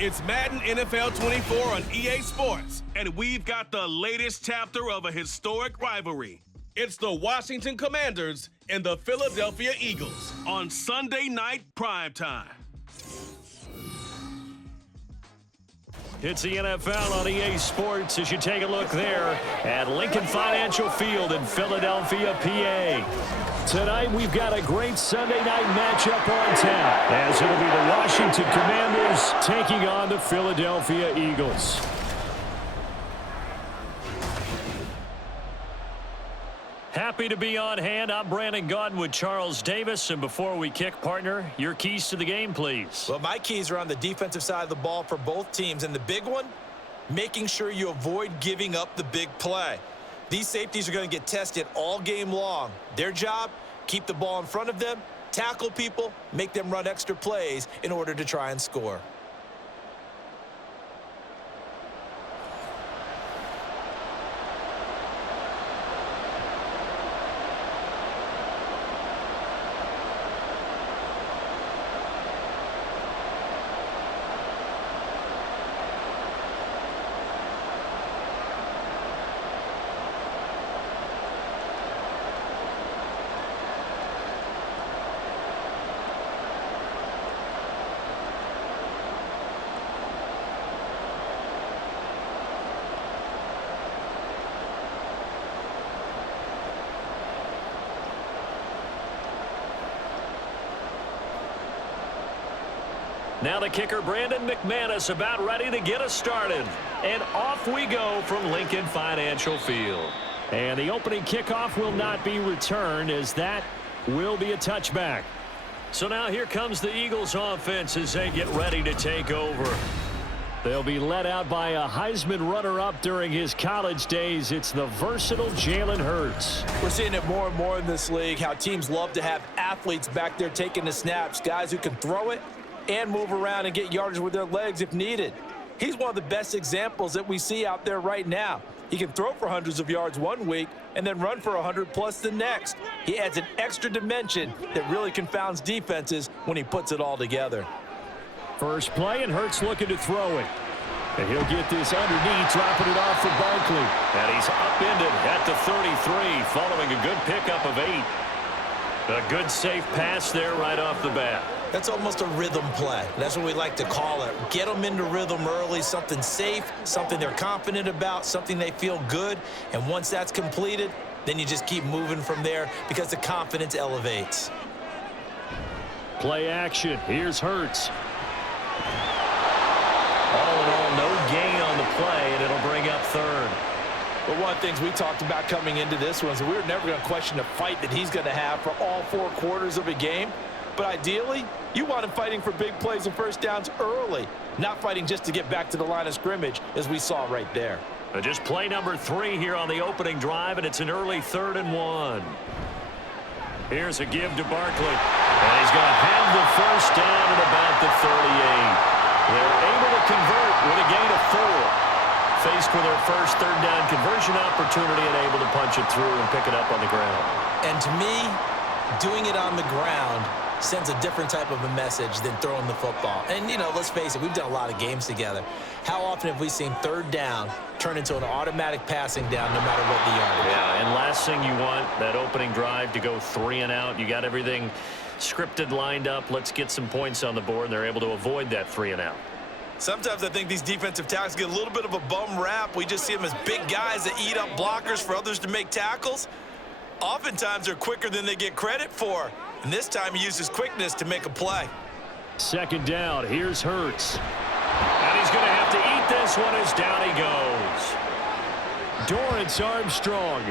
It's Madden NFL 24 on EA Sports, and we've got the latest chapter of a historic rivalry. It's the Washington Commanders and the Philadelphia Eagles on Sunday night primetime. It's the NFL on EA Sports as you take a look there at Lincoln Financial Field in Philadelphia, PA. Tonight, we've got a great Sunday night matchup on tap, as it'll be the Washington Commanders taking on the Philadelphia Eagles. Happy to be on hand. I'm Brandon Gaudin with Charles Davis. And before we kick, partner, your keys to the game, please. Well, my keys are on the defensive side of the ball for both teams. And the big one, making sure you avoid giving up the big play. These safeties are going to get tested all game long. Their job, keep the ball in front of them, tackle people, make them run extra plays in order to try and score. Now the kicker, Brandon McManus, about ready to get us started. And off we go from Lincoln Financial Field. And the opening kickoff will not be returned, as that will be a touchback. So now here comes the Eagles offense as they get ready to take over. They'll be led out by a Heisman runner-up during his college days. It's the versatile Jalen Hurts. We're seeing it more and more in this league, how teams love to have athletes back there taking the snaps, guys who can throw it and move around and get yardage with their legs if needed. He's one of the best examples that we see out there right now. He can throw for hundreds of yards one week and then run for 100+ the next. He adds an extra dimension that really confounds defenses when he puts it all together. First play, and Hurts looking to throw it. And he'll get this underneath, dropping it off for Barkley. And he's upended at the 33, following a good pickup of 8. A good safe pass there right off the bat. That's almost a rhythm play. That's what we like to call it. Get them into rhythm early, something safe, something they're confident about, something they feel good. And once that's completed, then you just keep moving from there because the confidence elevates. Play action. Here's Hurts. All in all, no gain on the play, and it'll bring up third. But one of the things we talked about coming into this one is we were never going to question the fight that he's going to have for all 4 quarters of a game. But ideally, you want him fighting for big plays and first downs early, not fighting just to get back to the line of scrimmage, as we saw right there. Just play number 3 here on the opening drive, and it's an early 3rd and 1. Here's a give to Barkley, and he's going to have the first down at about the 38. They're able to convert with a gain of 4. Faced with their first 3rd down conversion opportunity and able to punch it through and pick it up on the ground. And to me, doing it on the ground sends a different type of a message than throwing the football. And, you know, let's face it, we've done a lot of games together. How often have we seen 3rd down turn into an automatic passing down no matter what the yardage? Yeah, and last thing you want, that opening drive to go 3 and out. You got everything scripted, lined up. Let's get some points on the board, and they're able to avoid that 3 and out. Sometimes I think these defensive tackles get a little bit of a bum rap. We just see them as big guys that eat up blockers for others to make tackles. Oftentimes they're quicker than they get credit for. And this time he uses quickness to make a play. 2nd down. Here's Hurts. And he's going to have to eat this one as down he goes. Dorrance Armstrong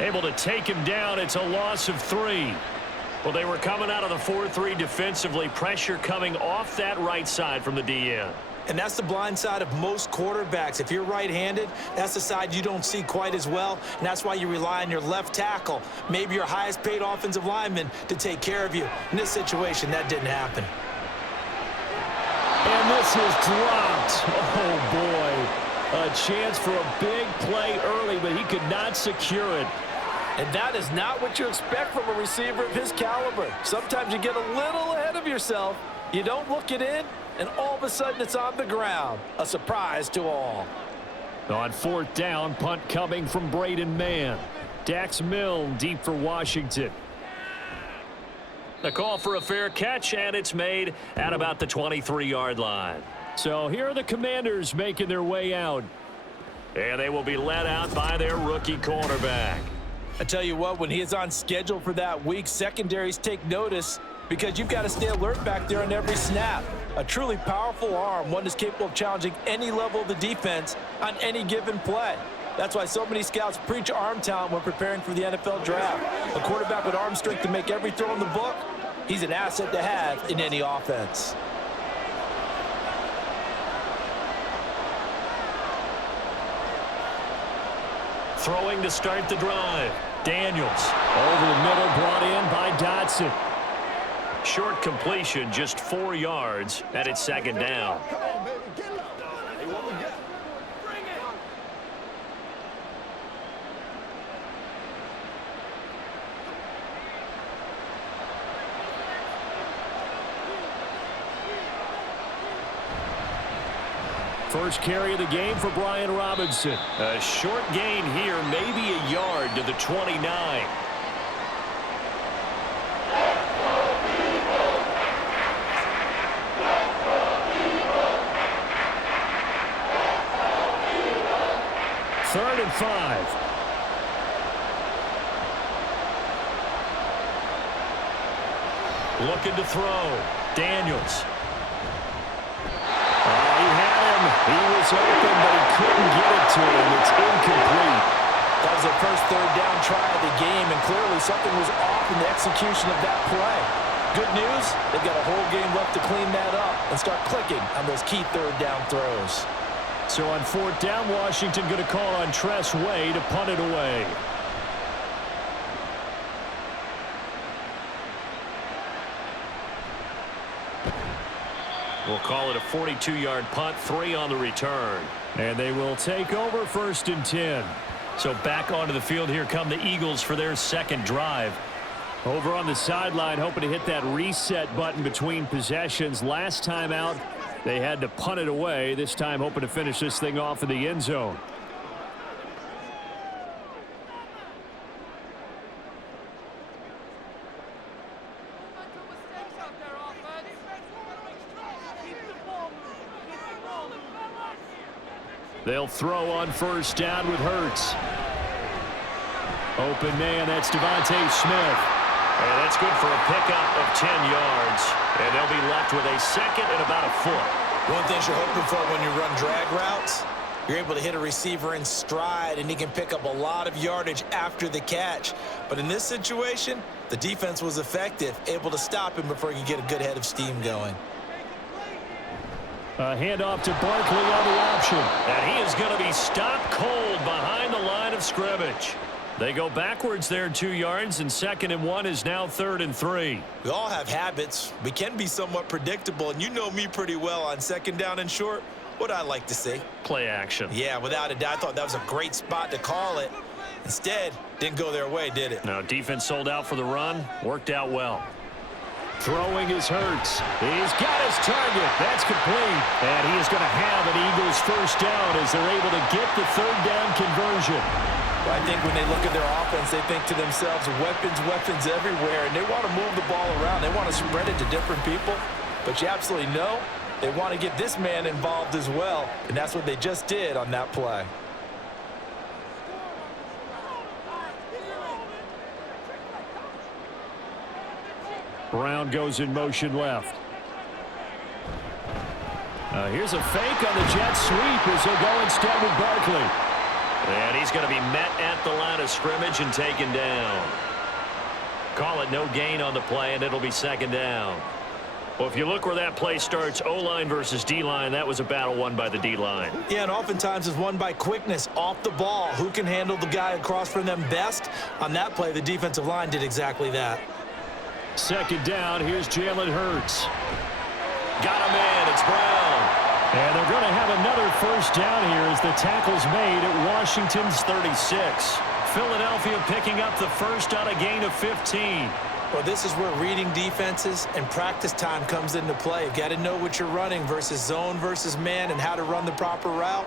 able to take him down. It's a loss of 3. Well, they were coming out of the 4-3 defensively. Pressure coming off that right side from the DN. And that's the blind side of most quarterbacks. If you're right-handed, that's the side you don't see quite as well, and that's why you rely on your left tackle, maybe your highest-paid offensive lineman, to take care of you. In this situation, that didn't happen. And this is dropped. Oh, boy. A chance for a big play early, but he could not secure it. And that is not what you expect from a receiver of his caliber. Sometimes you get a little ahead of yourself. You don't look it in, and all of a sudden it's on the ground. A surprise to all. On fourth down, punt coming from Braden Mann. Dax Milne deep for Washington. The call for a fair catch, and it's made at about the 23-yard line. So here are the Commanders making their way out. And they will be led out by their rookie cornerback. I tell you what, when he is on schedule for that week, secondaries take notice because you've got to stay alert back there on every snap. A truly powerful arm, one that's capable of challenging any level of the defense on any given play. That's why so many scouts preach arm talent when preparing for the NFL draft. A quarterback with arm strength to make every throw in the book, he's an asset to have in any offense. Throwing to start the drive. Daniels over the middle, brought in by Dotson. Short completion, just 4 yards, and it's second down. First carry of the game for Brian Robinson. A short gain here, maybe a yard to the 29. Third and 5. Looking to throw. Daniels. He was open, but he couldn't get it to him. It's incomplete. That was their first third down try of the game, and clearly something was off in the execution of that play. Good news, they've got a whole game left to clean that up and start clicking on those key third down throws. So on fourth down, Washington going to call on Tress Way to punt it away. We'll call it a 42-yard punt, 3 on the return. And they will take over first and 10. So back onto the field, here come the Eagles for their second drive. Over on the sideline, hoping to hit that reset button between possessions. Last time out, they had to punt it away. This time hoping to finish this thing off in the end zone. They'll throw on first down with Hurts. Open man, that's Devontae Smith. And that's good for a pickup of 10 yards. And they'll be left with a second and about a foot. One thing you're hoping for when you run drag routes, you're able to hit a receiver in stride, and he can pick up a lot of yardage after the catch. But in this situation, the defense was effective, able to stop him before he could get a good head of steam going. A handoff to Barkley on the option. And he is going to be stopped cold behind the line of scrimmage. They go backwards there 2 yards, and 2nd and 1 is now 3rd and 3. We all have habits. We can be somewhat predictable, and you know me pretty well on 2nd down and short. What I like to see. Play action. Yeah, without a doubt, I thought that was a great spot to call it. Instead, didn't go their way, did it? No, defense sold out for the run. Worked out well. Throwing is Hurts. He's got his target. That's complete. And he is going to have an Eagles first down as they're able to get the 3rd down conversion. Well, I think when they look at their offense, they think to themselves, weapons everywhere, and they want to move the ball around. They want to spread it to different people. But you absolutely know they want to get this man involved as well, and that's what they just did on that play. Brown goes in motion left. Here's a fake on the jet sweep as they'll go instead with Barkley. And he's going to be met at the line of scrimmage and taken down. Call it no gain on the play, and it'll be 2nd down. Well, if you look where that play starts, O-line versus D-line, that was a battle won by the D-line. Yeah, and oftentimes it's won by quickness off the ball. Who can handle the guy across from them best? On that play, the defensive line did exactly that. 2nd down, here's Jalen Hurts. Got him in, it's Brown. And they're going to have another first down here as the tackle's made at Washington's 36. Philadelphia picking up the first on a gain of 15. Well, this is where reading defenses and practice time comes into play. You've got to know what you're running versus zone versus man and how to run the proper route.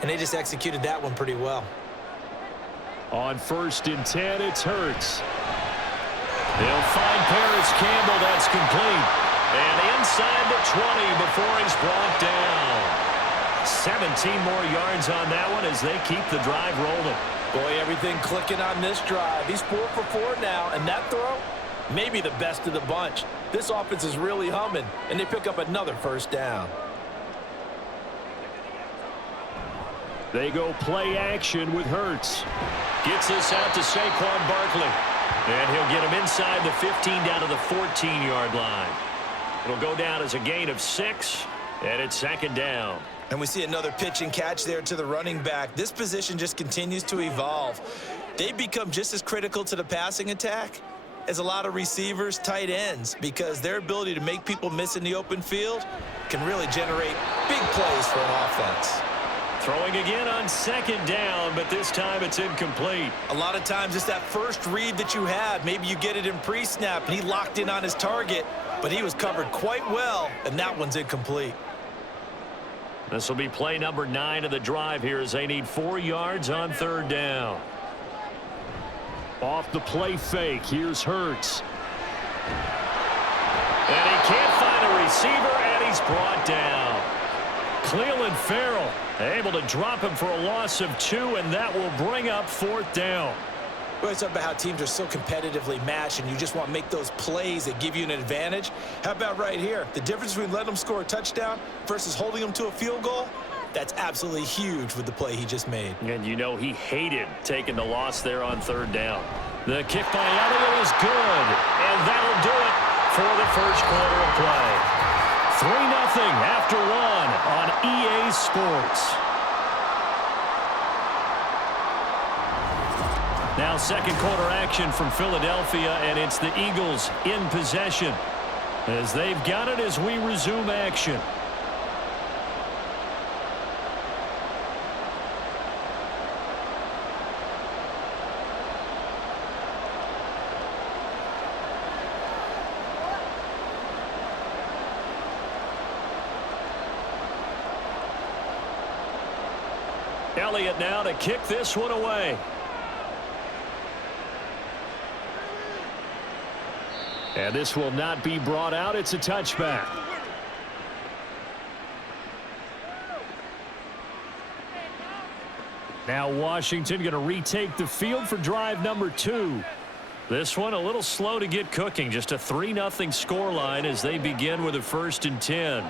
And they just executed that one pretty well. On 1st and 10, it's Hurts. They'll find Paris Campbell. That's complete. And inside the 20 before he's brought down. 17 more yards on that one as they keep the drive rolling. Boy, everything clicking on this drive. He's 4 for 4 now, and that throw, maybe the best of the bunch. This offense is really humming, and they pick up another 1st down. They go play action with Hurts. Gets this out to Saquon Barkley. And he'll get him inside the 15 down to the 14-yard line. It'll go down as a gain of 6, and it's 2nd down. And we see another pitch and catch there to the running back. This position just continues to evolve. They become just as critical to the passing attack as a lot of receivers, tight ends, because their ability to make people miss in the open field can really generate big plays for an offense. Throwing again on 2nd down, but this time it's incomplete. A lot of times it's that first read that you have. Maybe you get it in pre-snap, and he locked in on his target, but he was covered quite well, and that one's incomplete. This will be play number 9 of the drive here as they need 4 yards on 3rd down. Off the play fake, here's Hurts. And he can't find a receiver, and he's brought down. Cleveland Farrell able to drop him for a loss of 2, and that will bring up 4th down. We always talk about how teams are so competitively matched, and you just want to make those plays that give you an advantage. How about right here? The difference between letting them score a touchdown versus holding them to a field goal, that's absolutely huge with the play he just made. And you know he hated taking the loss there on 3rd down. The kick by Elliott is good, and that'll do it for the first quarter of play. 3-0 after 1 on EA Sports. Now 2nd quarter action from Philadelphia, and it's the Eagles in possession as they've got it as we resume action. Elliott now to kick this one away. And this will not be brought out. It's a touchback. Now Washington going to retake the field for drive number 2. This one a little slow to get cooking. Just a 3-0 scoreline as they begin with a 1st and 10.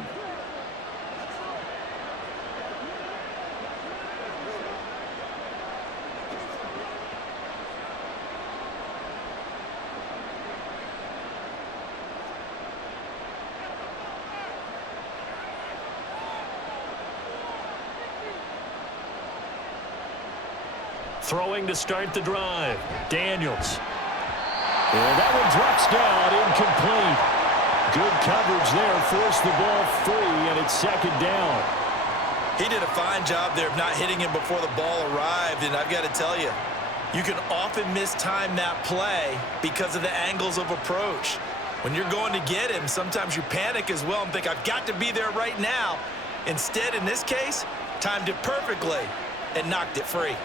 Throwing to start the drive. Daniels. And that one drops down, incomplete. Good coverage there, forced the ball free, and it's 2nd down. He did a fine job there of not hitting him before the ball arrived, and I've got to tell you, you can often mistime that play because of the angles of approach. When you're going to get him, sometimes you panic as well and think, I've got to be there right now. Instead, in this case, timed it perfectly and knocked it free.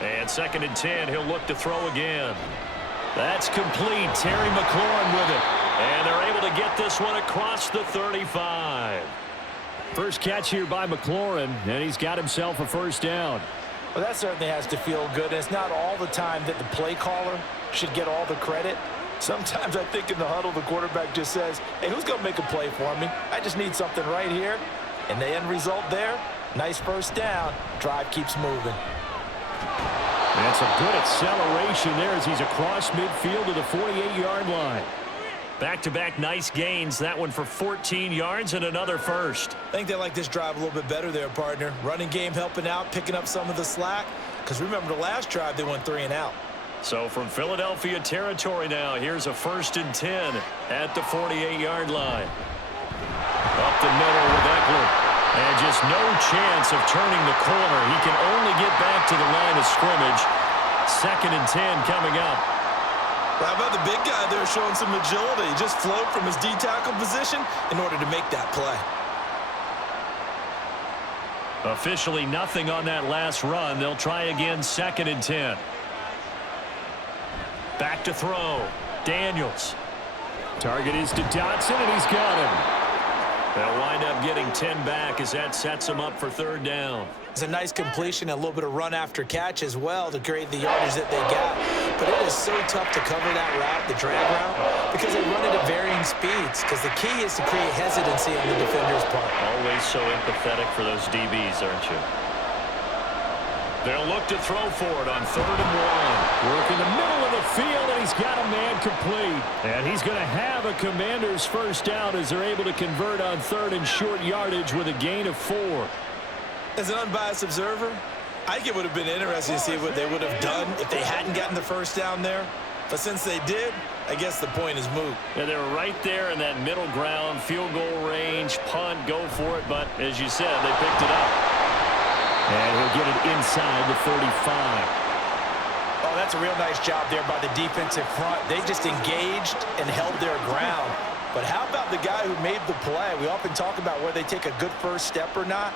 And 2nd and 10, he'll look to throw again. That's complete. Terry McLaurin with it. And they're able to get this one across the 35. First catch here by McLaurin, and he's got himself a 1st down. Well, that certainly has to feel good. It's not all the time that the play caller should get all the credit. Sometimes I think in the huddle, the quarterback just says, hey, who's going to make a play for me? I just need something right here. And the end result there, nice 1st down. Drive keeps moving. That's a good acceleration there as he's across midfield to the 48-yard line. Back-to-back nice gains. That one for 14 yards and another 1st. I think they like this drive a little bit better there, partner. Running game helping out, picking up some of the slack. Because remember, the last drive, they went 3 and out. So from Philadelphia territory now, here's a 1st and 10 at the 48-yard line. Up the middle with Eckler. And just no chance of turning the corner. He can only get back to the line of scrimmage. 2nd and 10 coming up. How about the big guy there showing some agility? He just float from his D-tackle position in order to make that play. Officially nothing on that last run. They'll try again, 2nd and 10. Back to throw. Daniels. Target is to Dotson, and he's got him. They'll wind up getting 10 back as that sets him up for 3rd down. It's a nice completion, a little bit of run after catch as well to create the yardage that they got. But it is so tough to cover that route, the drag route, because they run it at varying speeds. Because the key is to create hesitancy on the defender's part. Always so empathetic for those DBs, aren't you? They'll look to throw for it on 3rd and 1. Work in the middle of the field, and he's got a man complete. And he's going to have a Commander's 1st down as they're able to convert on 3rd and short yardage with a gain of 4. As an unbiased observer, I think it would have been interesting to see what they would have done if they hadn't gotten the 1st down there. But since they did, I guess the point is moot. Yeah, they were right there in that middle ground, field goal range, punt, go for it. But as you said, they picked it up. And he'll get it inside the 35. Oh, that's a real nice job there by the defensive front. They just engaged and held their ground. But how about the guy who made the play? We often talk about whether they take a good 1st step or not.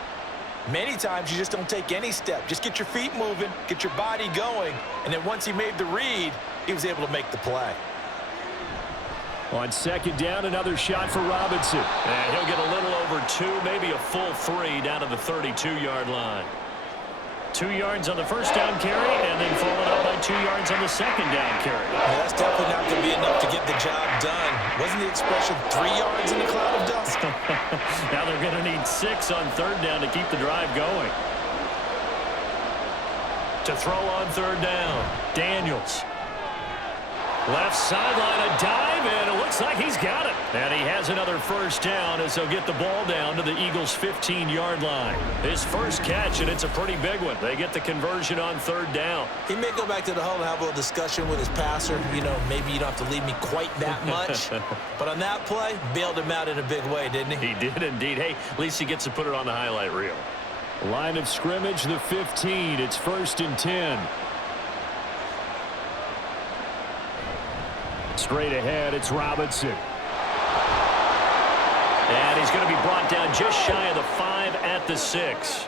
Many times you just don't take any step. Just get your feet moving, get your body going, and then once he made the read, he was able to make the play. On 2nd down, another shot for Robinson. And he'll get a little over 2, maybe a full 3 down to the 32-yard line. 2 yards on the 1st down carry, and then followed up by 2 yards on the 2nd down carry. Yeah, that's definitely not going to be enough to get the job done. Wasn't the expression 3 yards in a cloud of dust? Now they're going to need 6 on 3rd down to keep the drive going. To throw on 3rd down, Daniels. Left sideline, a dive, and it looks like he's got it. And he has another 1st down as they'll get the ball down to the Eagles' 15-yard line. His 1st catch, and it's a pretty big one. They get the conversion on 3rd down. He may go back to the huddle and have a little discussion with his passer. You know, maybe you don't have to leave me quite that much. But on that play, bailed him out in a big way, didn't he? He did indeed. Hey, at least he gets to put it on the highlight reel. Line of scrimmage, the 15. It's 1st and 10. Straight ahead, it's Robinson. And he's going to be brought down just shy of the 5 at the 6.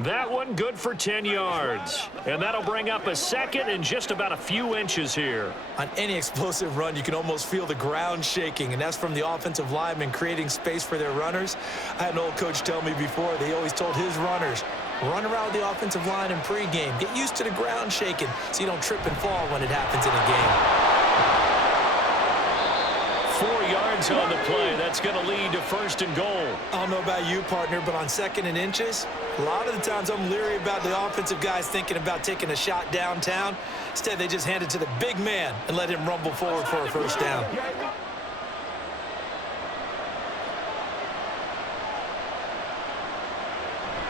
That one good for 10 yards. And that'll bring up a 2nd and just about a few inches here. On any explosive run, you can almost feel the ground shaking, and that's from the offensive linemen creating space for their runners. I had an old coach tell me before, they always told his runners, run around the offensive line in pregame. Get used to the ground shaking so you don't trip and fall when it happens in a game. 4 yards on the play. That's going to lead to 1st and goal. I don't know about you, partner, but on 2nd and inches, a lot of the times I'm leery about the offensive guys thinking about taking a shot downtown. Instead, they just hand it to the big man and let him rumble forward for a 1st down.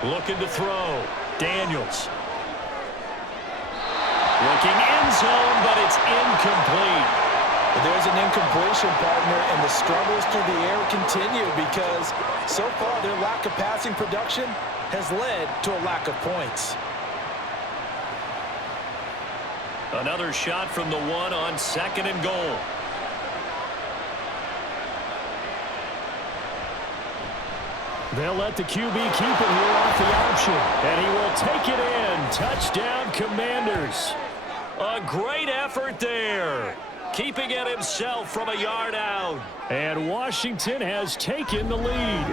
Looking to throw. Daniels. Looking end zone, but it's incomplete. There's an incompletion, partner, and the struggles through the air continue because so far their lack of passing production has led to a lack of points. Another shot from the 1 on 2nd and goal. They'll let the QB keep it here off the option, and he will take it in. Touchdown, Commanders. A great effort there. Keeping it himself from a yard out. And Washington has taken the lead.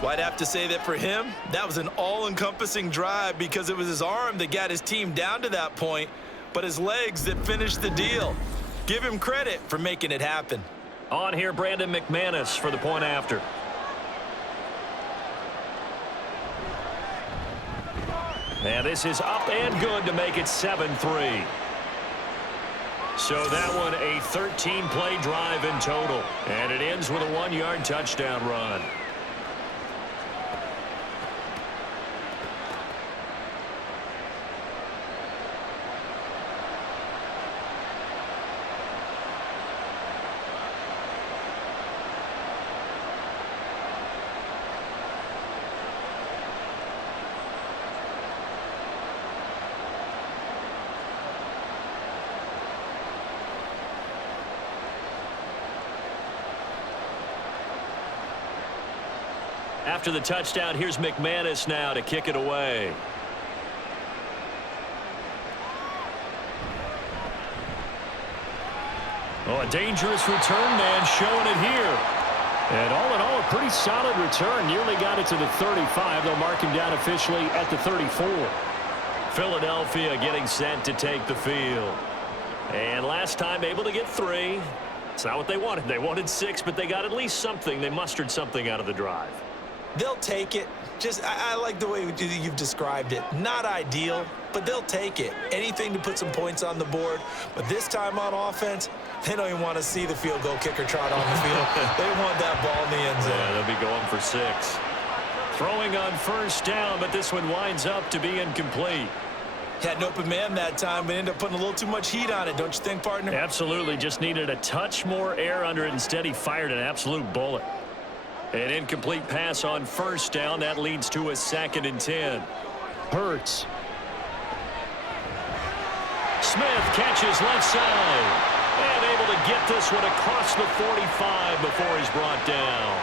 Well, I'd have to say that for him, that was an all-encompassing drive because it was his arm that got his team down to that point, but his legs that finished the deal. Give him credit for making it happen. On here, Brandon McManus for the point after. And this is up and good to make it 7-3. So that one a 13-play drive in total. And it ends with a 1-yard touchdown run. After the touchdown, here's McManus now to kick it away. Oh, a dangerous return man showing it here. And all in all, a pretty solid return. Nearly got it to the 35. They'll mark him down officially at the 34. Philadelphia getting set to take the field. And last time able to get 3. It's not what they wanted. They wanted 6, but they got at least something. They mustered something out of the drive. They'll take it. I like the way you've described it. Not ideal, but they'll take it. Anything to put some points on the board. But this time on offense, they don't even want to see the field goal kicker trot on the field. They want that ball in the end zone. Yeah, they'll be going for 6. Throwing on first down, but this one winds up to be incomplete. Had an open man that time, but ended up putting a little too much heat on it, don't you think, partner? Absolutely. Just needed a touch more air under it. Instead, he fired an absolute bullet. An incomplete pass on first down. That leads to a 2nd and 10. Hurts. Smith catches left side. And able to get this one across the 45 before he's brought down.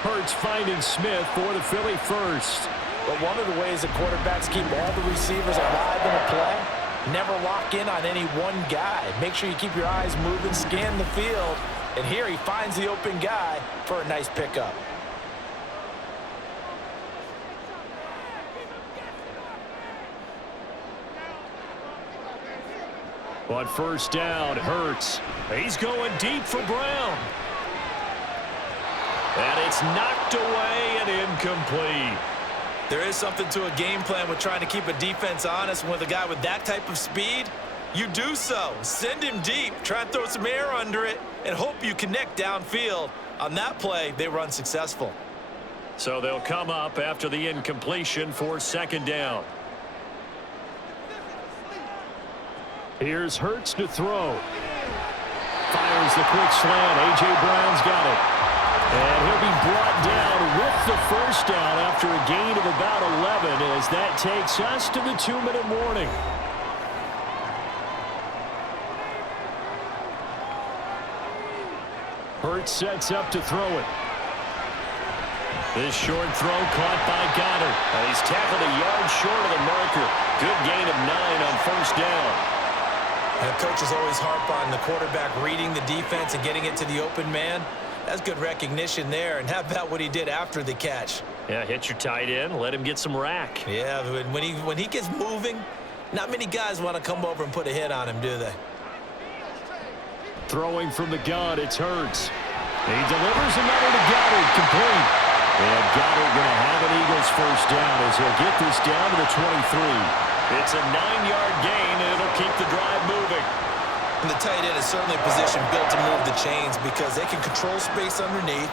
Hurts finding Smith for the Philly first. But one of the ways the quarterbacks keep all the receivers alive in a play, never lock in on any one guy. Make sure you keep your eyes moving, scan the field. And here he finds the open guy for a nice pickup. On first down, Hurts. He's going deep for Brown. And it's knocked away and incomplete. There is something to a game plan with trying to keep a defense honest. With a guy with that type of speed, you do so. Send him deep, try and throw some air under it, and hope you connect downfield. On that play, they were unsuccessful. So they'll come up after the incompletion for 2nd down. Here's Hurts to throw. Fires the quick slant. A.J. Brown's got it. And he'll be brought down with the first down after a gain of about 11 as that takes us to the 2-minute warning. Hurts sets up to throw it. This short throw caught by Goddard. He's tackled a yard short of the marker. Good gain of 9 on first down. And coaches always harp on the quarterback reading the defense and getting it to the open man. That's good recognition there. And how about what he did after the catch? Yeah, hit your tight end, let him get some rack. Yeah, when he gets moving, not many guys want to come over and put a hit on him, do they? Throwing from the gun, it's Hurts. He delivers another to Goddard, complete. And Goddard going to have an Eagles first down as he'll get this down to the 23. It's a 9-yard gain, and it'll keep the drive moving. And the tight end is certainly a position built to move the chains because they can control space underneath.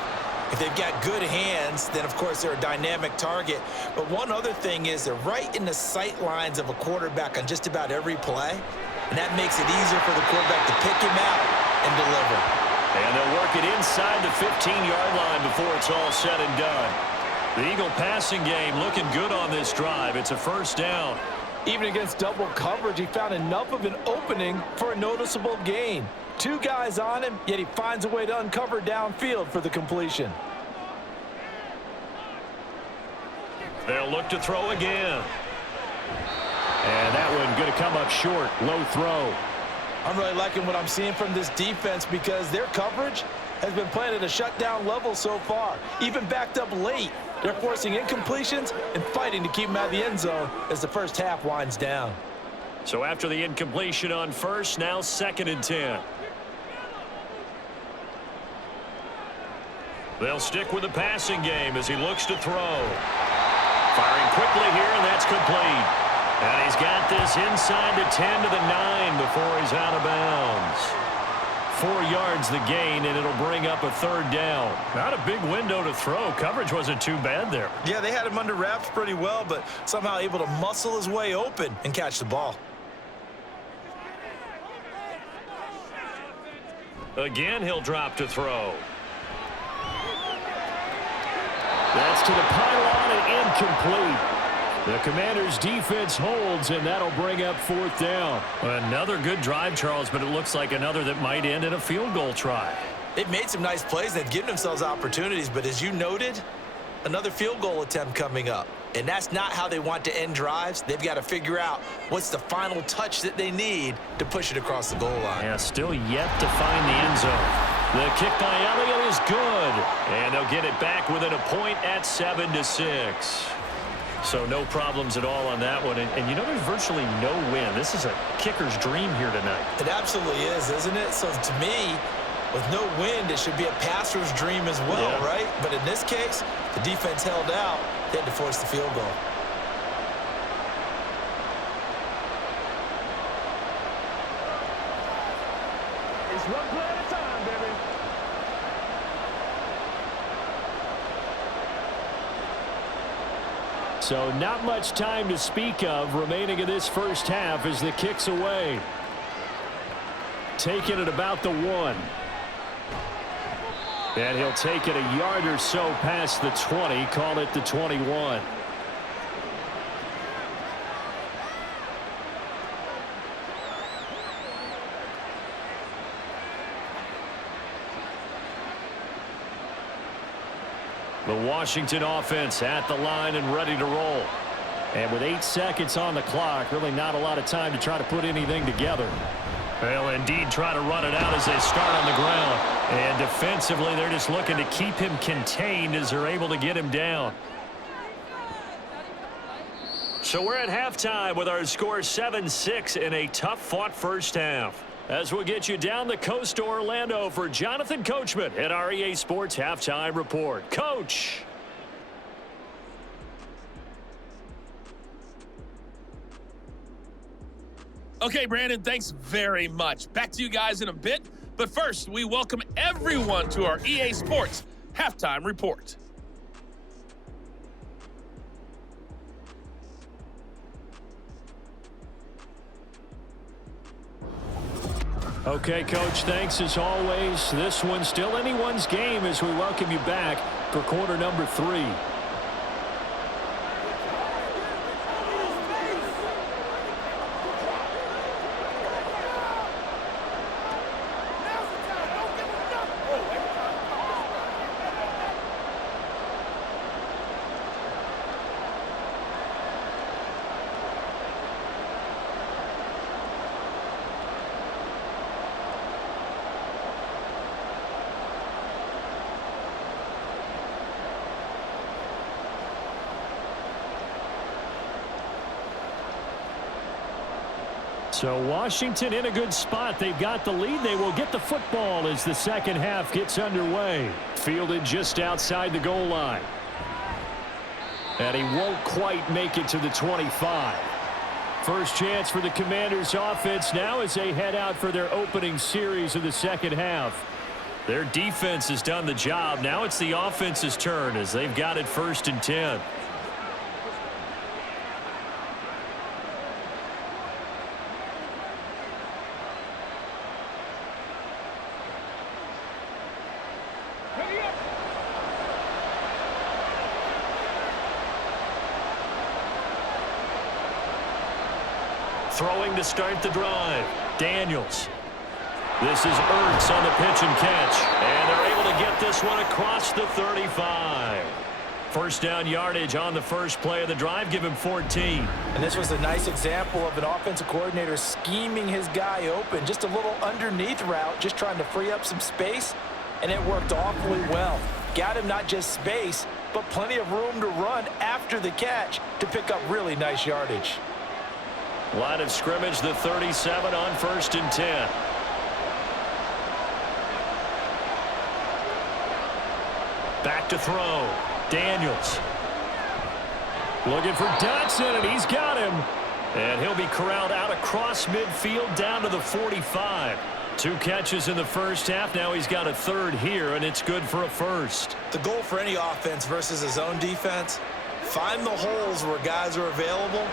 If they've got good hands, then, of course, they're a dynamic target. But one other thing is they're right in the sight lines of a quarterback on just about every play, and that makes it easier for the quarterback to pick him out and deliver. And they'll work it inside the 15-yard line before it's all said and done. The Eagle passing game looking good on this drive. It's a first down. Even against double coverage, he found enough of an opening for a noticeable gain. 2 guys on him, yet he finds a way to uncover downfield for the completion. They'll look to throw again. And that one going to come up short. Low throw. I'm really liking what I'm seeing from this defense because their coverage has been playing at a shutdown level so far. Even backed up late, they're forcing incompletions and fighting to keep them out of the end zone as the first half winds down. So after the incompletion on first, now 2nd and 10. They'll stick with the passing game as he looks to throw. Firing quickly here, and that's complete. And he's got this inside the 10 to the 9 before he's out of bounds. 4 yards the gain, and it'll bring up a 3rd down. Not a big window to throw. Coverage wasn't too bad there. Yeah, they had him under wraps pretty well, but somehow able to muscle his way open and catch the ball. Again, he'll drop to throw. That's to the pylon and incomplete. The Commanders' defense holds, and that'll bring up 4th down. Another good drive, Charles, but it looks like another that might end in a field goal try. They've made some nice plays. They've given themselves opportunities, but as you noted, another field goal attempt coming up. And that's not how they want to end drives. They've got to figure out what's the final touch that they need to push it across the goal line. Yeah, still yet to find the end zone. The kick by Elliott is good. And they'll get it back within a point at 7-6. So no problems at all on that one. And you know, there's virtually no win. This is a kicker's dream here tonight. It absolutely is, isn't it? So to me, with no wind, it should be a passer's dream as well, right? But in this case, the defense held out. They had to force the field goal. It's one play at a time, baby. So not much time to speak of remaining in this first half as the kick's away. Taking it about the 1. And he'll take it a yard or so past the 20, call it the 21. The Washington offense at the line and ready to roll. And with 8 seconds on the clock, really not a lot of time to try to put anything together. They'll indeed try to run it out as they start on the ground. And defensively, they're just looking to keep him contained as they're able to get him down. So we're at halftime with our score 7-6 in a tough-fought first half. As we'll get you down the coast to Orlando for Jonathan Coachman at our EA Sports Halftime Report. Coach! Okay, Brandon, thanks very much. Back to you guys in a bit. But first, we welcome everyone to our EA Sports Halftime Report. Okay, Coach, thanks as always. This one's still anyone's game as we welcome you back for quarter number 3. So Washington in a good spot. They've got the lead. They will get the football as the second half gets underway. Fielded just outside the goal line. And he won't quite make it to the 25. First chance for the Commanders offense now as they head out for their opening series of the second half. Their defense has done the job. Now it's the offense's turn as they've got it 1st and 10. Throwing to start the drive. Daniels. This is Ertz on the pitch and catch. And they're able to get this one across the 35. First down yardage on the first play of the drive. Give him 14. And this was a nice example of an offensive coordinator scheming his guy open. Just a little underneath route, just trying to free up some space. And it worked awfully well. Got him not just space, but plenty of room to run after the catch to pick up really nice yardage. Line of scrimmage, the 37 on 1st and 10. Back to throw. Daniels. Looking for Dotson, and he's got him. And he'll be corralled out across midfield down to the 45. 2 catches in the first half. Now he's got a 3rd here, and it's good for a 1st. The goal for any offense versus his own defense, find the holes where guys are available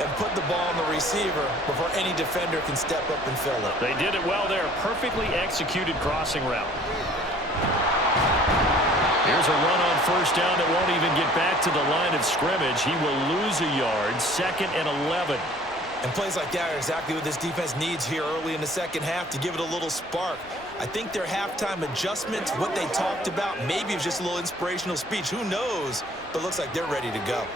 and put the ball on the receiver before any defender can step up and fill it. They did it well there. Perfectly executed crossing route. Here's a run on 1st down that won't even get back to the line of scrimmage. He will lose a yard. 2nd and 11. And plays like that are exactly what this defense needs here early in the second half to give it a little spark. I think their halftime adjustments, what they talked about, maybe it was just a little inspirational speech. Who knows? But it looks like they're ready to go.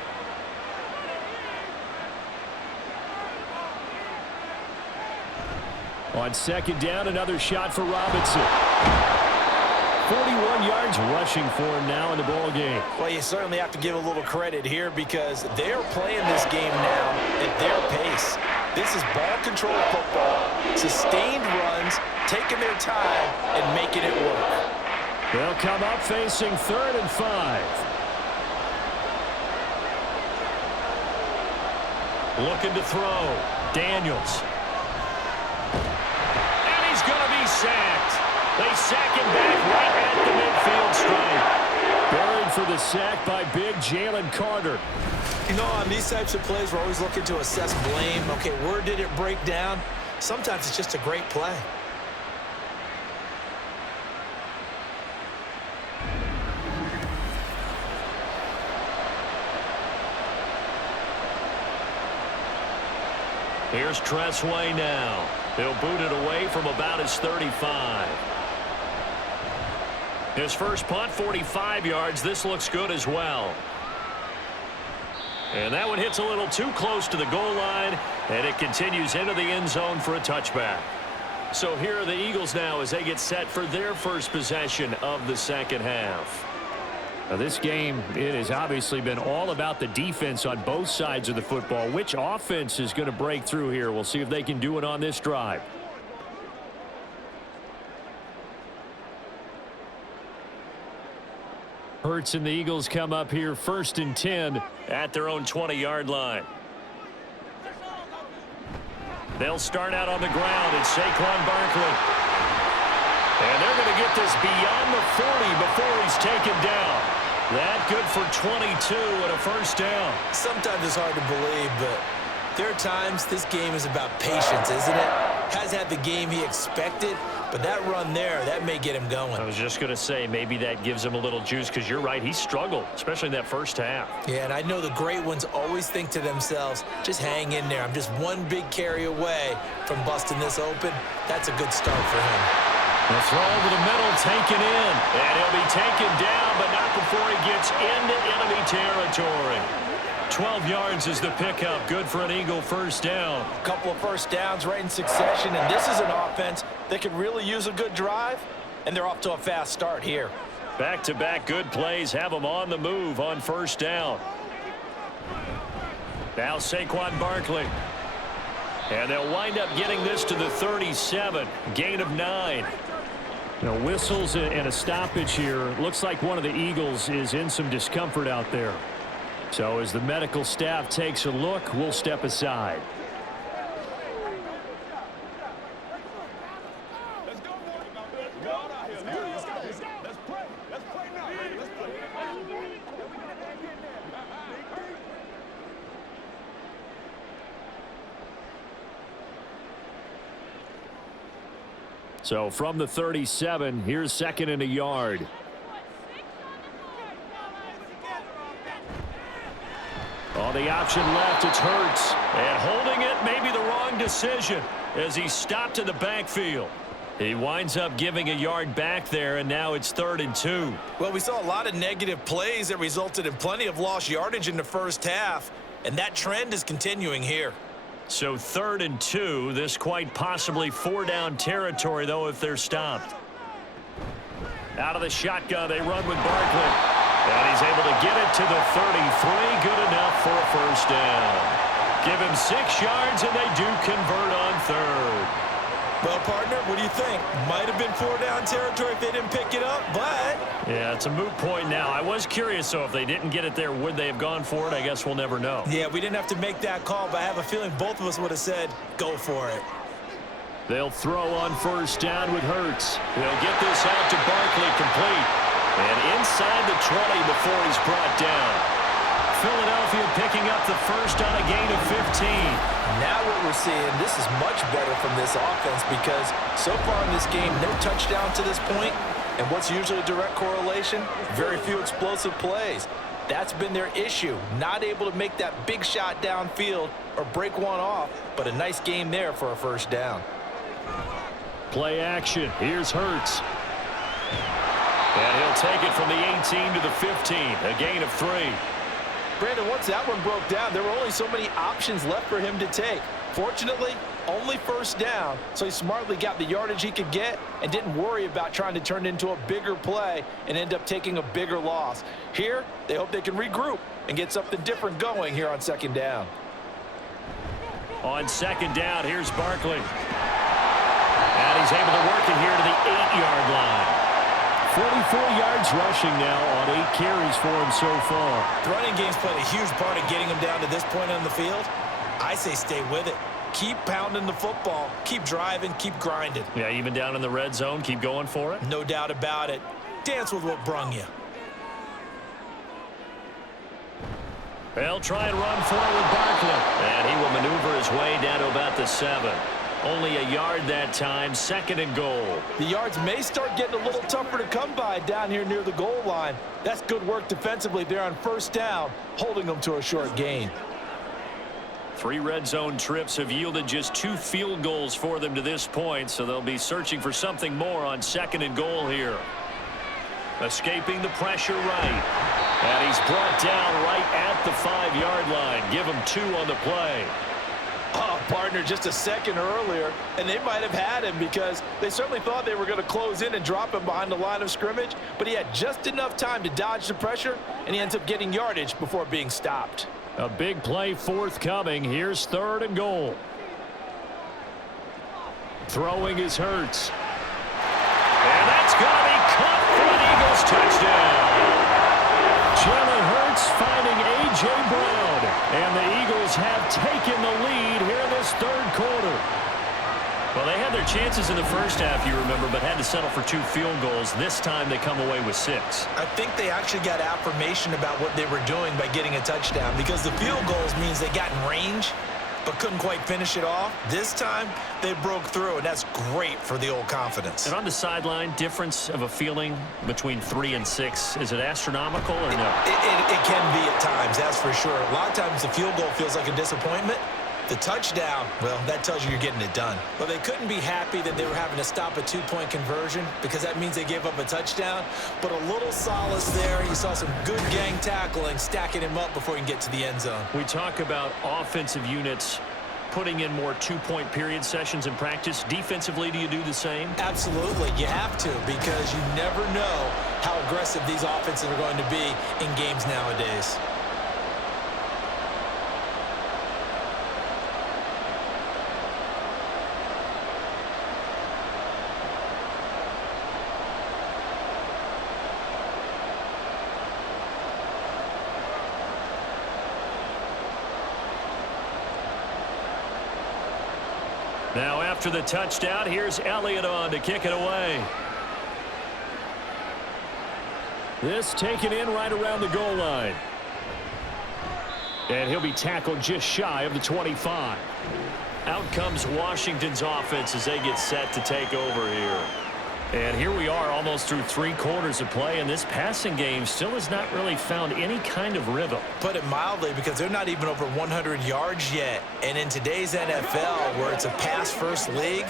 On second down, another shot for Robinson. 41 yards rushing for him now in the ball game. Well, you certainly have to give a little credit here because they're playing this game now at their pace. This is ball control football, sustained runs, taking their time and making it work. They'll come up facing 3rd and 5. Looking to throw. Daniels. And he's going to be sacked. They sack him back right at the midfield stripe. Buried for the sack by big Jalen Carter. You know, on these types of plays, we're always looking to assess blame. Okay, where did it break down? Sometimes it's just a great play. Here's Tressway now. He'll boot it away from about his 35. His first punt, 45 yards. This looks good as well. And that one hits a little too close to the goal line, and it continues into the end zone for a touchback. So here are the Eagles now as they get set for their first possession of the second half. Now this game, it has obviously been all about the defense on both sides of the football. Which offense is going to break through here? We'll see if they can do it on this drive. Hurts and the Eagles come up here 1st and 10 at their own 20-yard line. They'll start out on the ground. It's Saquon Barkley. And they're going to get this beyond the 40 before he's taken down. That good for 22 and a first down. Sometimes it's hard to believe, but there are times this game is about patience, isn't it? Has had the game he expected, but that run there, that may get him going. I was just going to say maybe that gives him a little juice because you're right. He struggled, especially in that first half. Yeah, and I know the great ones always think to themselves, just hang in there. I'm just one big carry away from busting this open. That's a good start for him. The throw over the middle, taken in. And he'll be taken down, but not before he gets into enemy territory. 12 yards is the pickup. Good for an Eagle first down. A couple of first downs right in succession, and this is an offense that could really use a good drive, and they're off to a fast start here. Back-to-back good plays have them on the move on first down. Now Saquon Barkley. And they'll wind up getting this to the 37. Gain of 9. Now whistles and a stoppage here. Looks like one of the Eagles is in some discomfort out there. So as the medical staff takes a look, we'll step aside. So from the 37, here's 2nd and a yard. Oh, the option left, it's Hurts. And holding it, maybe the wrong decision as he stopped in the backfield. He winds up giving a yard back there, and now it's 3rd and 2. Well, we saw a lot of negative plays that resulted in plenty of lost yardage in the first half, and that trend is continuing here. So 3rd and 2, this quite possibly 4-down territory, though, if they're stopped. Out of the shotgun, they run with Barkley. And he's able to get it to the 33. Good enough for a first down. Give him 6 yards, and they do convert on 3rd. Well, partner, what do you think? Might have been 4-down territory if they didn't pick it up, but... Yeah, it's a moot point now. I was curious, though, if they didn't get it there, would they have gone for it? I guess we'll never know. Yeah, we didn't have to make that call, but I have a feeling both of us would have said, go for it. They'll throw on first down with Hurts. They'll get this out to Barkley complete. And inside the 20 before he's brought down. Philadelphia picking up the first on a gain of 15. Now what we're seeing, this is much better from this offense because so far in this game, no touchdown to this point. And what's usually a direct correlation? Very few explosive plays. That's been their issue. Not able to make that big shot downfield or break one off, but a nice game there for a first down. Play action. Here's Hurts. And he'll take it from the 18 to the 15. A gain of 3. Brandon, once that one broke down, there were only so many options left for him to take. Fortunately, only first down, so he smartly got the yardage he could get and didn't worry about trying to turn it into a bigger play and end up taking a bigger loss. Here, they hope they can regroup and get something different going here on second down. On second down, here's Barkley. And he's able to work it here to the 8-yard line. 44 yards rushing now on 8 carries for him so far. The running game's played a huge part in getting him down to this point on the field. I say stay with it. Keep pounding the football. Keep driving. Keep grinding. Yeah, even down in the red zone, keep going for it. No doubt about it. Dance with what brung you. They'll try and run forward with Barkley. And he will maneuver his way down to about the 7. Only a yard that time, 2nd and goal. The yards may start getting a little tougher to come by down here near the goal line. That's good work defensively there on first down, holding them to a short gain. 3 red zone trips have yielded just 2 field goals for them to this point, so they'll be searching for something more on 2nd and goal here. Escaping the pressure right. And he's brought down right at the 5-yard line. Give him 2 on the play. Oh, partner, just a second earlier, and they might have had him because they certainly thought they were going to close in and drop him behind the line of scrimmage, but he had just enough time to dodge the pressure, and he ends up getting yardage before being stopped. A big play forthcoming. Here's 3rd and goal. Throwing is Hurts. And that's going to be caught for an Eagles touchdown. Jalen Hurts finding A.J. Brown. And the Eagles have taken the lead here in this 3rd quarter. Well, they had their chances in the first half, you remember, but had to settle for 2 field goals. This time they come away with 6. I think they actually got affirmation about what they were doing by getting a touchdown because the field goals means they got in range but couldn't quite finish it off. This time they broke through, and that's great for the old confidence. And on the sideline, difference of a feeling between 3 and 6, is it astronomical or no? It can be at times, that's for sure. A lot of times the field goal feels like a disappointment. The touchdown, well, that tells you you're getting it done. But they couldn't be happy that they were having to stop a 2-point conversion because that means they gave up a touchdown. But a little solace there. You saw some good gang tackling, stacking him up before he can get to the end zone. We talk about offensive units putting in more 2-point period sessions in practice. Defensively, do you do the same? Absolutely. You have to because you never know how aggressive these offenses are going to be in games nowadays. Now after the touchdown, here's Elliott on to kick it away. This taken in right around the goal line. And he'll be tackled just shy of the 25. Out comes Washington's offense as they get set to take over here. And here we are almost through 3 quarters of play, and this passing game still has not really found any kind of rhythm. Put it mildly, because they're not even over 100 yards yet. And in today's NFL, where it's a pass-first league,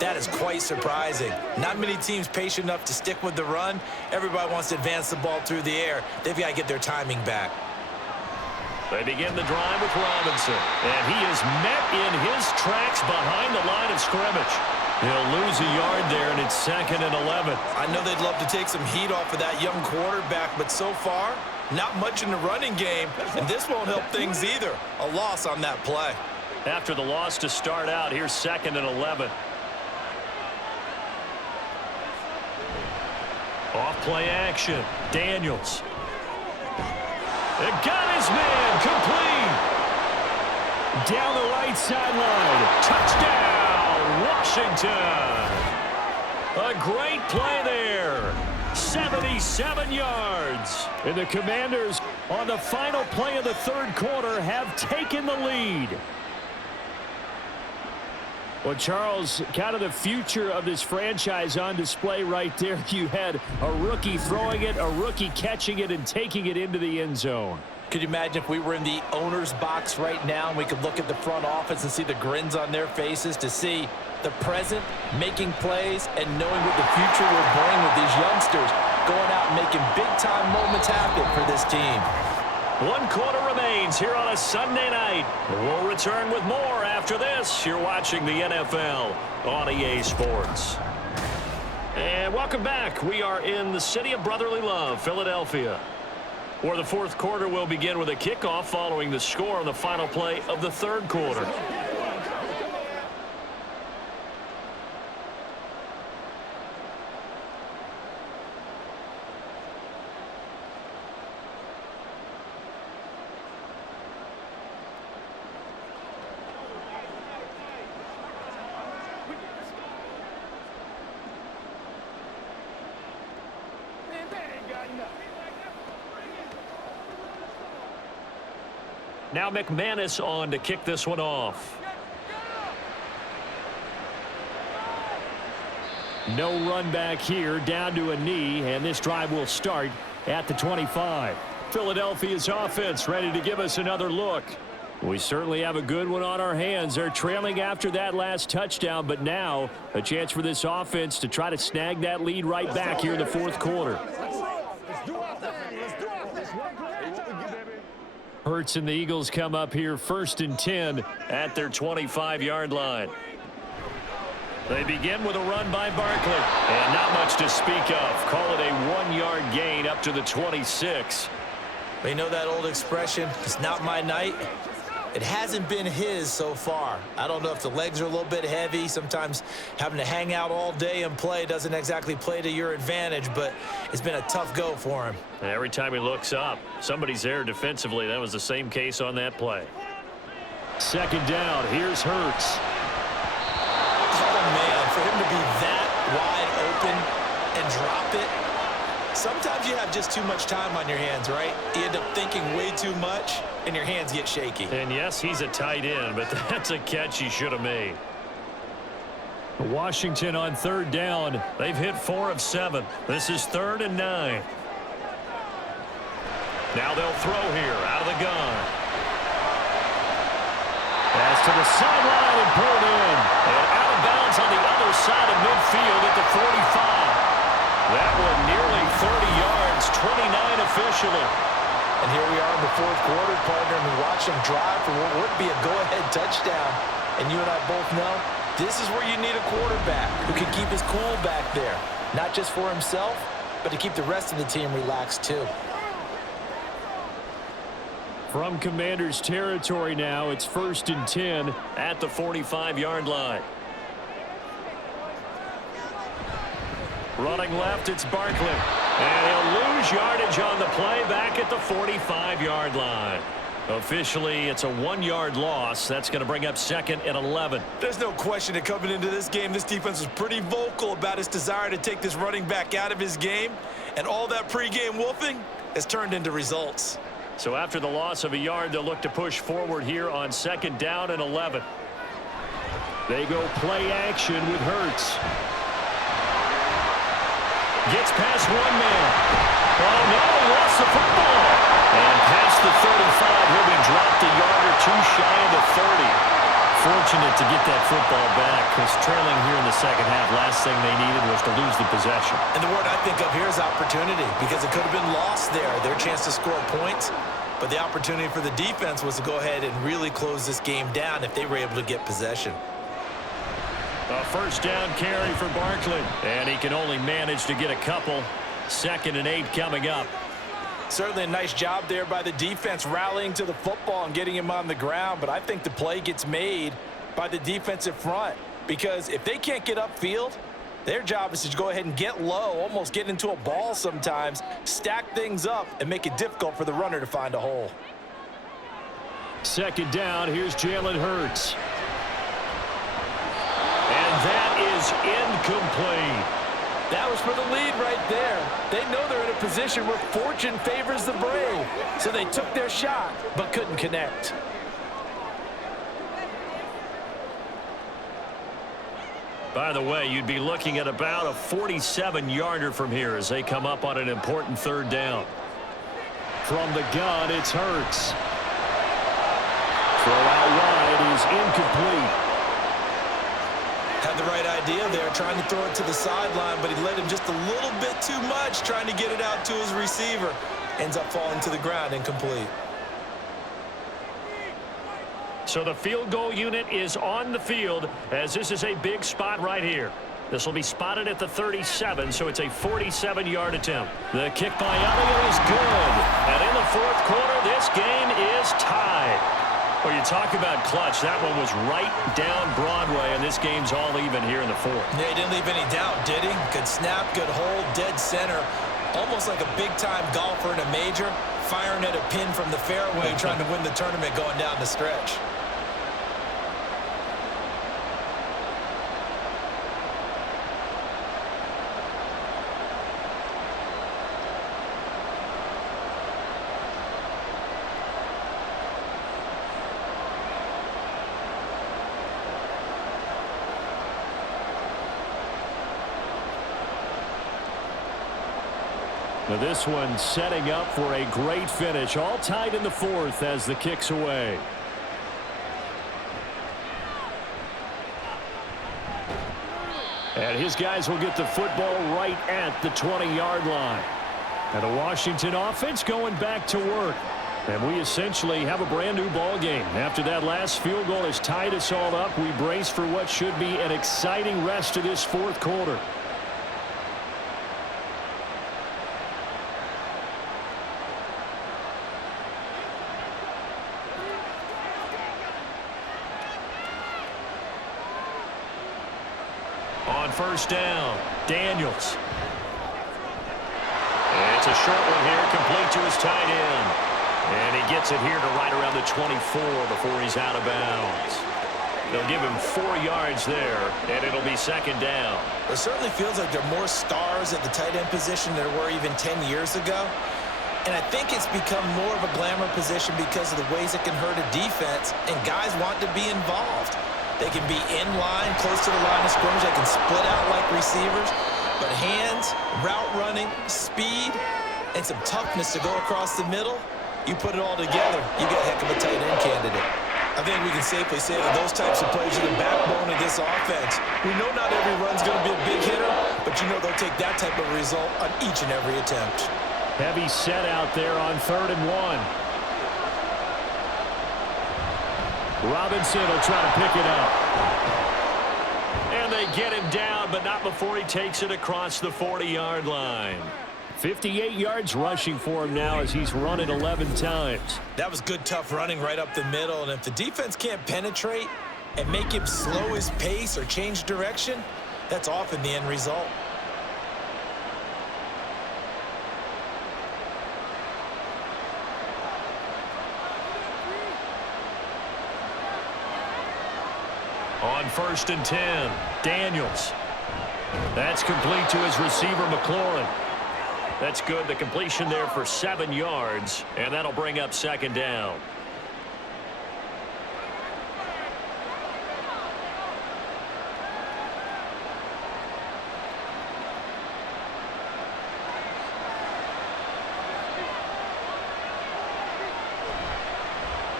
that is quite surprising. Not many teams patient enough to stick with the run. Everybody wants to advance the ball through the air. They've got to get their timing back. They begin the drive with Robinson, and he is met in his tracks behind the line of scrimmage. He'll lose a yard there, and it's 2nd and 11. I know they'd love to take some heat off of that young quarterback, but so far, not much in the running game, and this won't help things either. A loss on that play. After the loss to start out, here's 2nd and 11. Off play action. Daniels. It got his man complete. Down the right sideline. Touchdown, Washington. A great play there. 77 yards. And the Commanders, on the final play of the 3rd quarter, have taken the lead. Well, Charles, kind of the future of this franchise on display right there. You had a rookie throwing it, a rookie catching it, and taking it into the end zone. Could you imagine if we were in the owner's box right now and we could look at the front office and see the grins on their faces, to see the present making plays and knowing what the future will bring with these youngsters going out and making big-time moments happen for this team. 1 quarter remains here on a Sunday night. We'll return with more after this. You're watching the NFL on EA Sports. And welcome back. We are in the city of brotherly love, Philadelphia, where the fourth quarter will begin with a kickoff following the score on the final play of the third quarter. Now McManus on to kick this one off. No run back here, down to a knee, and this drive will start at the 25. Philadelphia's offense ready to give us another look. We certainly have a good one on our hands. They're trailing after that last touchdown, but now a chance for this offense to try to snag that lead right back here in the fourth quarter. Hurts and the Eagles come up here 1st and 10 at their 25-yard line. They begin with a run by Barkley, and not much to speak of. Call it a 1-yard gain up to the 26. You know that old expression, it's not my night? It hasn't been his so far. I don't know if the legs are a little bit heavy. Sometimes having to hang out all day and play doesn't exactly play to your advantage, but it's been a tough go for him. Every time he looks up, somebody's there defensively. That was the same case on that play. 2nd down, here's Hurts. Oh, man, for him to be that wide open and drop it. Sometimes you have just too much time on your hands, right? You end up thinking way too much, and your hands get shaky. And yes, he's a tight end, but that's a catch he should have made. Washington on 3rd down. They've hit 4 of 7. This is 3rd and 9. Now they'll throw here out of the gun. Pass to the sideline and pulled in. And out of bounds on the other side of midfield at the 45. That one nearly 30 yards, 29 officially. And here we are in the fourth quarter, partner, and we watch him drive for what would be a go-ahead touchdown. And you and I both know this is where you need a quarterback who can keep his cool back there. Not just for himself, but to keep the rest of the team relaxed too. From Commanders territory now, it's 1st and 10 at the 45-yard line. Running left, it's Barkley. And he'll lose yardage on the play back at the 45-yard line. Officially, it's a 1-yard loss. That's going to bring up 2nd and 11. There's no question that coming into this game, this defense was pretty vocal about its desire to take this running back out of his game. And all that pregame wolfing has turned into results. So after the loss of a yard, they'll look to push forward here on 2nd down and 11. They go play action with Hurts. Gets past one man. Oh, no, he lost the football. And past the 35, he'll be dropped a yard or two shy of the 30. Fortunate to get that football back, because trailing here in the second half, last thing they needed was to lose the possession. And the word I think of here is opportunity, because it could have been lost there, their chance to score points. But the opportunity for the defense was to go ahead and really close this game down if they were able to get possession. A 1st down carry for Barkley, and he can only manage to get a couple. 2nd and 8 coming up. Certainly a nice job there by the defense rallying to the football and getting him on the ground, but I think the play gets made by the defensive front, because if they can't get upfield, their job is to go ahead and get low, almost get into a ball sometimes, stack things up, and make it difficult for the runner to find a hole. 2nd down, here's Jalen Hurts. And that is incomplete. That was for the lead right there. They know they're in a position where fortune favors the brave. So they took their shot, but couldn't connect. By the way, you'd be looking at about a 47-yarder from here as they come up on an important 3rd down. From the gun, it's Hurts. Throw out wide is incomplete. Had the right idea there, trying to throw it to the sideline, but he led him just a little bit too much, trying to get it out to his receiver. Ends up falling to the ground, incomplete. So the field goal unit is on the field, as this is a big spot right here. This will be spotted at the 37, so it's a 47-yard attempt. The kick by Elliott is good. And in the fourth quarter, this game is tied. Well, you talk about clutch. That one was right down Broadway, and this game's all even here in the fourth. Yeah, he didn't leave any doubt, did he? Good snap, good hold, dead center. Almost like a big-time golfer in a major, firing at a pin from the fairway, trying to win the tournament going down the stretch. Now this one setting up for a great finish. All tied in the fourth as the kick's away. And his guys will get the football right at the 20-yard line. And the Washington offense going back to work. And we essentially have a brand new ball game. After that last field goal has tied us all up, we brace for what should be an exciting rest to this fourth quarter. On first down, Daniels. It's a short one here, complete to his tight end. And he gets it here to right around the 24 before he's out of bounds. They'll give him 4 yards there, and it'll be second down. It certainly feels like there are more stars at the tight end position than there were even 10 years ago. And I think it's become more of a glamour position because of the ways it can hurt a defense, and guys want to be involved. They can be in line, close to the line of scrimmage. They can split out like receivers. But hands, route running, speed, and some toughness to go across the middle, you put it all together, you get a heck of a tight end candidate. I think we can safely say that those types of plays are the backbone of this offense. We know not every run's going to be a big hitter, but you know they'll take that type of result on each and every attempt. Heavy set out there on 3rd and 1. Robinson will try to pick it up. And they get him down, but not before he takes it across the 40-yard line. 58 yards rushing for him now as he's run it 11 times. That was good, tough running right up the middle. And if the defense can't penetrate and make him slow his pace or change direction, that's often the end result. On 1st and 10, Daniels. That's complete to his receiver, McLaurin. That's good. The completion there for 7 yards, and that'll bring up second down.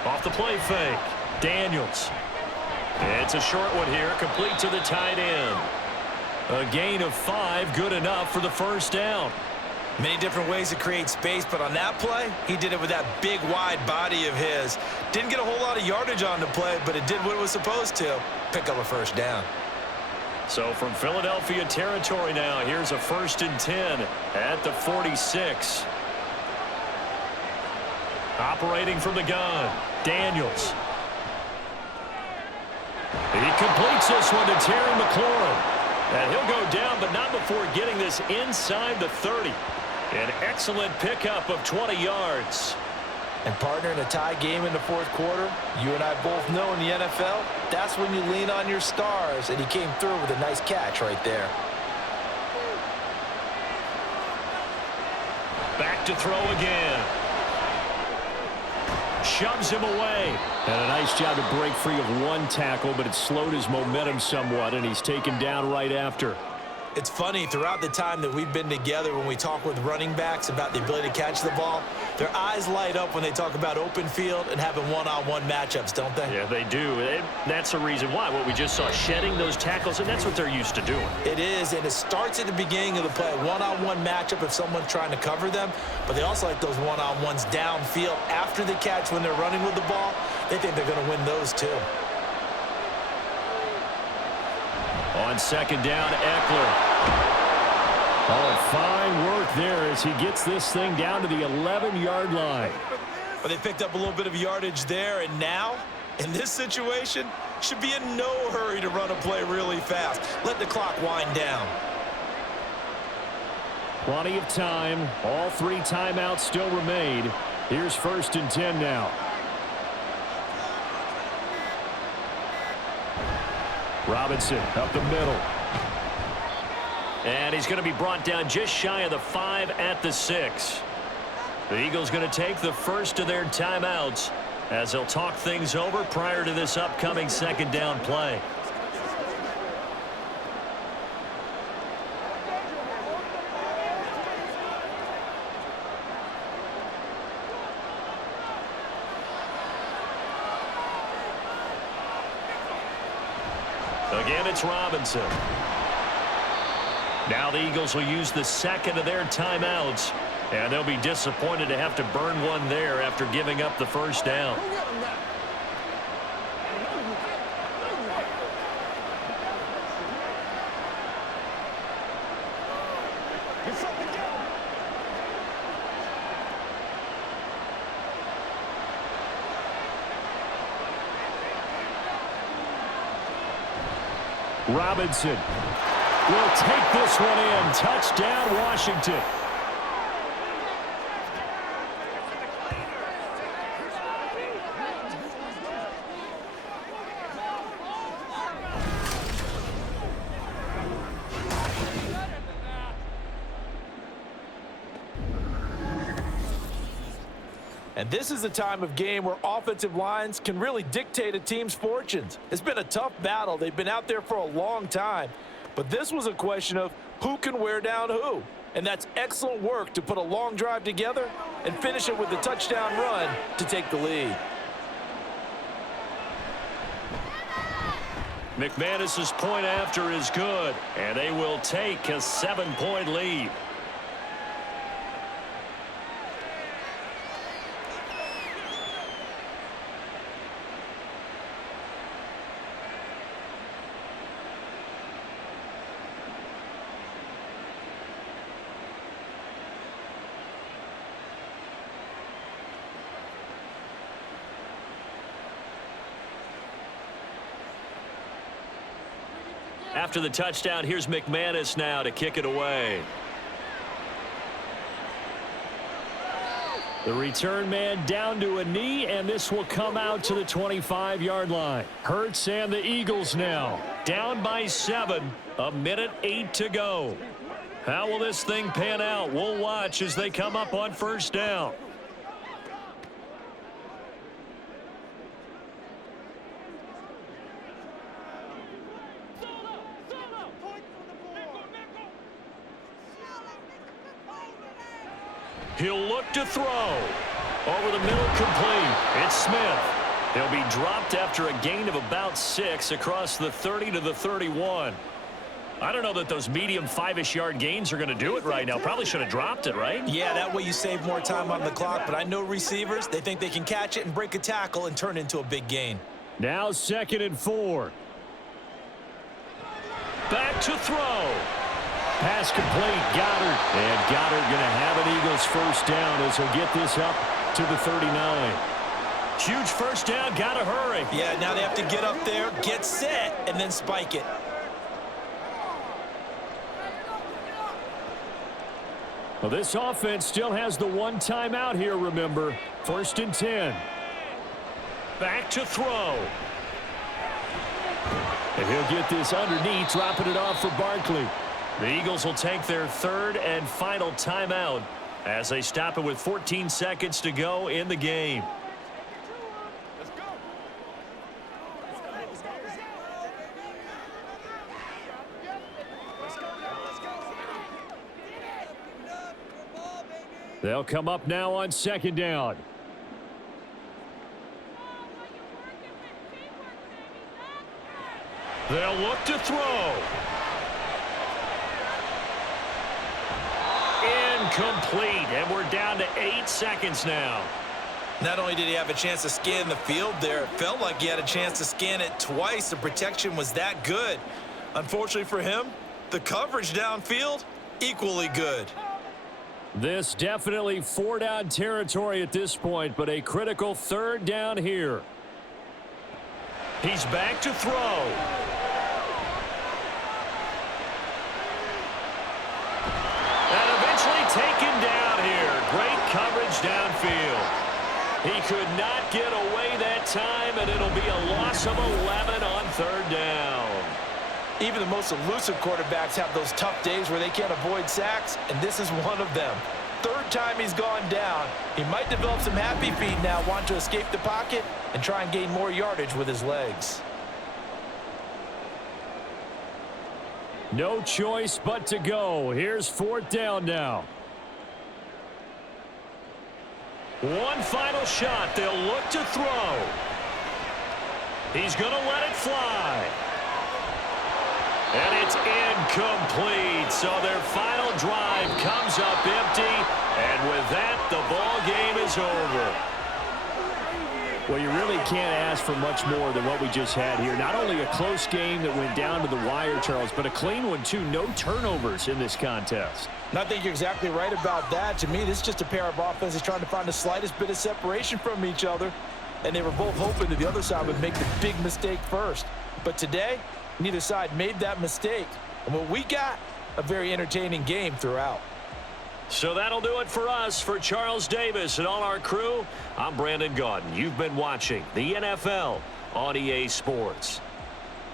Off the play fake, Daniels. It's a short one here, complete to the tight end. A gain of 5, good enough for the first down. Many different ways to create space, but on that play, he did it with that big, wide body of his. Didn't get a whole lot of yardage on the play, but it did what it was supposed to. Pick up a first down. So from Philadelphia territory now, here's a 1st and 10 at the 46. Operating from the gun, Daniels. He completes this one to Terry McLaurin. And he'll go down, but not before getting this inside the 30. An excellent pickup of 20 yards. And partner, in a tie game in the fourth quarter, you and I both know in the NFL, that's when you lean on your stars, and he came through with a nice catch right there. Back to throw again. Shoves him away. And a nice job to break free of one tackle, but it slowed his momentum somewhat, and he's taken down right after. It's funny, throughout the time that we've been together, when we talk with running backs about the ability to catch the ball, their eyes light up when they talk about open field and having one-on-one matchups, don't they? Yeah, they do. That's the reason why. What we just saw, shedding those tackles, and that's what they're used to doing. It is, and it starts at the beginning of the play. One-on-one matchup if someone's trying to cover them, but they also like those one-on-ones downfield after the catch when they're running with the ball. They think they're going to win those too. On second down, Eckler. Oh, fine work there as he gets this thing down to the 11-yard line. But they picked up a little bit of yardage there, and now, in this situation, should be in no hurry to run a play really fast. Let the clock wind down. Plenty of time. All 3 timeouts still remain. Here's 1st and 10 now. Robinson up the middle. And he's going to be brought down just shy of the 5 at the 6. The Eagles going to take the first of their timeouts as they'll talk things over prior to this upcoming second down play. Again, it's Robinson. Now the Eagles will use the second of their timeouts, and they'll be disappointed to have to burn one there after giving up the first down. Robinson will take this one in. Touchdown, Washington. And this is a time of game where offensive lines can really dictate a team's fortunes. It's been a tough battle. They've been out there for a long time. But this was a question of who can wear down who. And that's excellent work to put a long drive together and finish it with the touchdown run to take the lead. McManus's point after is good, and they will take a 7-point lead. After the touchdown, here's McManus now to kick it away. The return man down to a knee, and this will come out to the 25-yard line. Hurts and the Eagles now down by 7, 1:08 to go. How will this thing pan out? We'll watch as they come up on first down. He'll look to throw. Over the middle, complete. It's Smith. He'll be dropped after a gain of about 6 across the 30 to the 31. I don't know that those medium 5-ish yard gains are going to do it right now. Probably should have dropped it, right? Yeah, that way you save more time on the clock. But I know receivers, they think they can catch it and break a tackle and turn it into a big gain. Now 2nd and 4. Back to throw. Pass complete, Goddard. And Goddard going to have an Eagles first down as he'll get this up to the 39. Huge first down, got to hurry. Yeah, now they have to get up there, get set, and then spike it. Well, this offense still has the 1 timeout here, remember. 1st and 10. Back to throw. And he'll get this underneath, dropping it off for Barkley. The Eagles will take their 3rd and final timeout as they stop it with 14 seconds to go in the game. They'll come up now on 2nd down. They'll look to throw. Incomplete, and we're down to 8 seconds now. Not only did he have a chance to scan the field there, it felt like he had a chance to scan it twice. The protection was that good. Unfortunately for him, the coverage downfield, equally good. This definitely 4-down territory at this point, but a critical 3rd down here. He's back to throw. And eventually taken down here. Great coverage downfield. He could not get away that time, and it'll be a loss of 11 on 3rd down. Even the most elusive quarterbacks have those tough days where they can't avoid sacks, and this is one of them. 3rd time he's gone down. He might develop some happy feet now, want to escape the pocket and try and gain more yardage with his legs. No choice but to go. Here's 4th down now. One final shot. They'll look to throw. He's going to let it fly. And it's incomplete. So their final drive comes up empty. And with that, the ball game is over. Well, you really can't ask for much more than what we just had here. Not only a close game that went down to the wire, Charles, but a clean one, too. No turnovers in this contest. And I think you're exactly right about that. To me, this is just a pair of offenses trying to find the slightest bit of separation from each other. And they were both hoping that the other side would make the big mistake first. But today, neither side made that mistake. And what we got, a very entertaining game throughout. So that'll do it for us. For Charles Davis and all our crew, I'm Brandon Gaudin. You've been watching the NFL on EA Sports.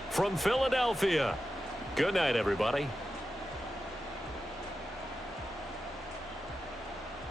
From Philadelphia, good night, everybody.